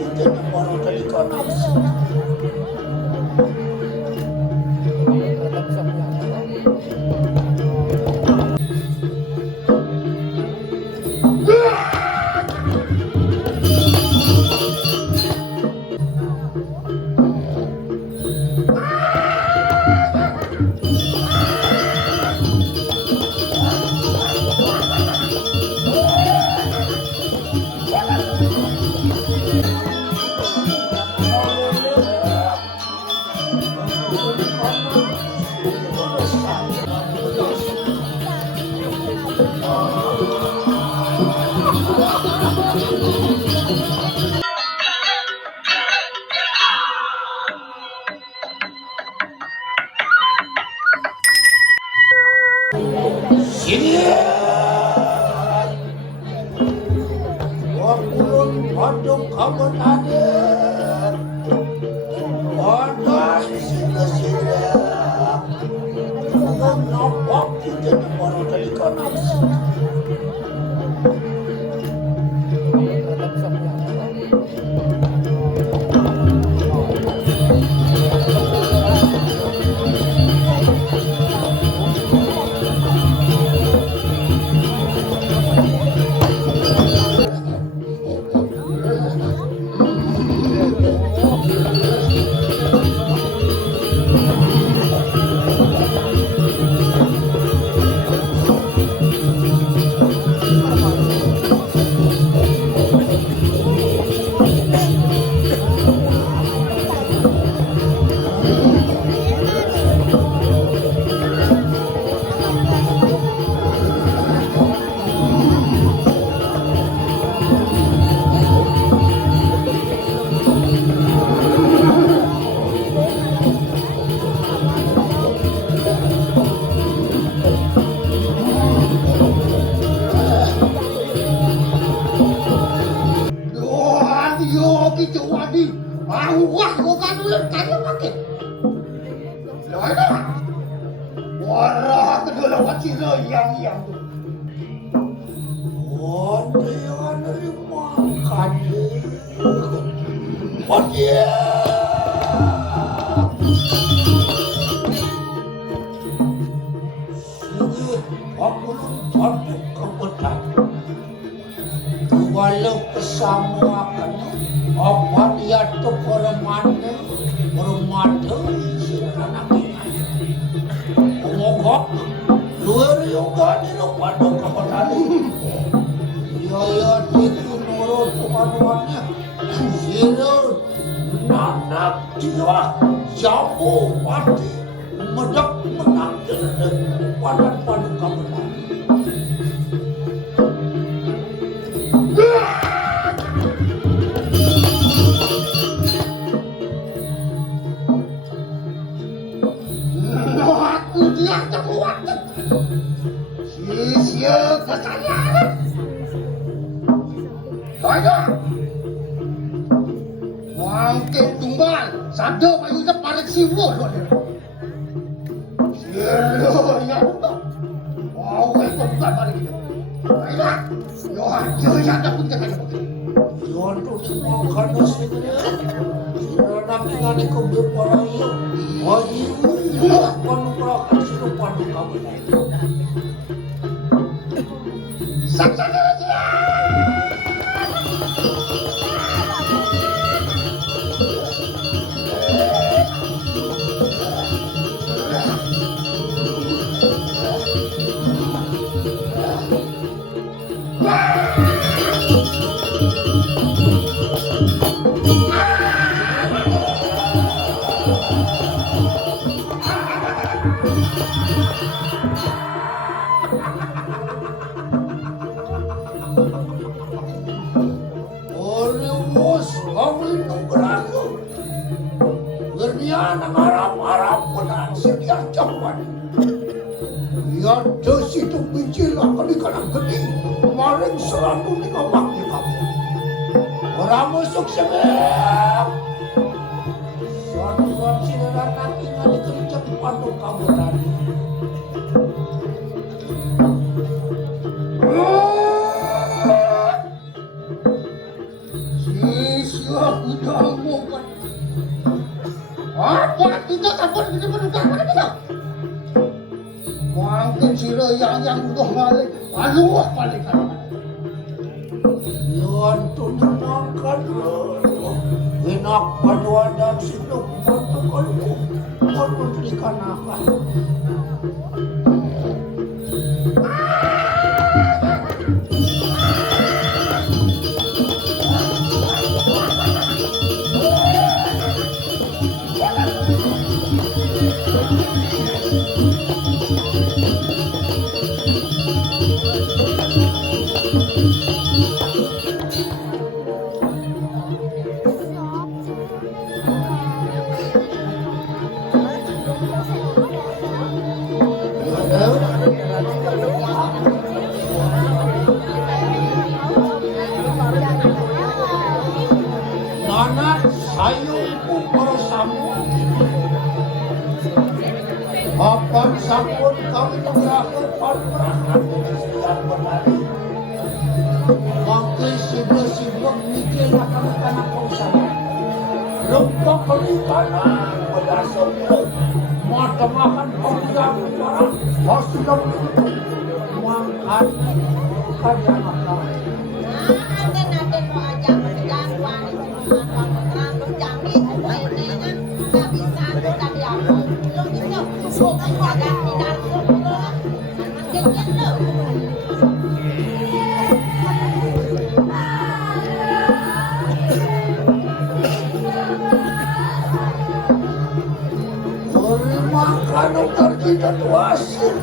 kita baru tadi koneksi. Wapulun padung kawan ada, wadah sila-sila, dengan nampak kita baru tadi koneksi. Wah, kok kan ulen kayu pakai. Loh, warah kedua wacira yang tu. Oh, dia nerima makan. Oh, dia. Sini, aku nanti kebetulan. Walau kesamuakan, apa dia tu bermata isi anak ini. Ngokok, luar juga ni lupa dong kebetulan. Ya itu nurut kepaduannya. Sirul, nanak dia, jambu mati, medak menanggil padan kebetulan. Sia percaya. Banyak. Wangke tumbal, sada payu sa parit siwo lo. Sia ya. Wow, itu bukan parit itu. Banyak. Yo, ya ada pun kan. Yo, tu semua karena sebenarnya. Nak ngani ko para iyo. Oh, iyo. Panu pra kasi ko panu kamu. Saksa dia. Berniana harap-harap menang sedia cawan. Ya dos itu biji lah kali kalang geni. Maring selalu di kamak di kamu. Orang masuk sebab. Suatu sinera nanti ngani kerja padu kamu tadi. Sia udah bukan. Apa itu sampun dibuka mana kita? Mungkin sila yang udah balik, aduh balik kan. Yon tunjukkan dulu. Enak berdua dan siduk bantu kalau kau berikan akan. Nana sayungku bersama Bapak sampun kami terakhir pergerakan setiap berlari Mangke sibuk-sibuk mikir akan usaha lupa kelikanan berdasar mata makan orang barang Rasulullah makan kadang apa Natin mo aja magagawa ni mga jangan mainnya nggak bisa tuh tadi aku belum bisa bukan jaga tidak akhirnya makan dokter kita wasit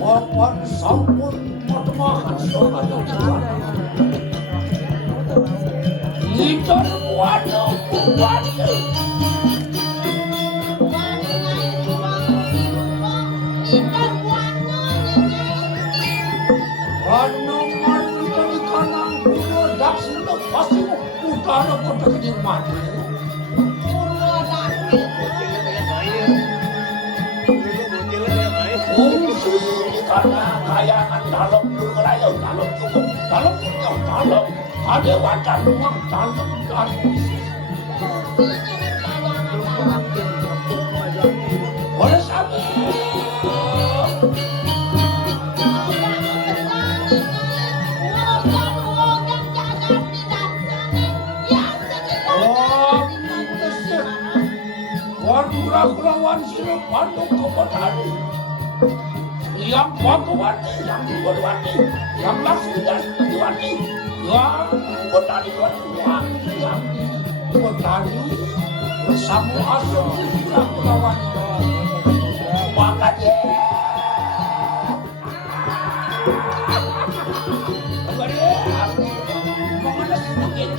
Papan sampun matemakan soalnya Ikan wano wano Wano mati kami kanang kuno dak sino pasti utara kota kenyang mati Fungsi karena kayangan dalam berlayar dalam cukup dalam punya dalam ada wadah ruang dalam dan oleh sabi Warna-warna sila pandong kepadanya yang Bhagawati, yang Bhagawati, yang Laksmi-Wati, yang Bhagawati, yang Bhagawati, bersama asal Bhagawati. Makanya, mengenai sedikit.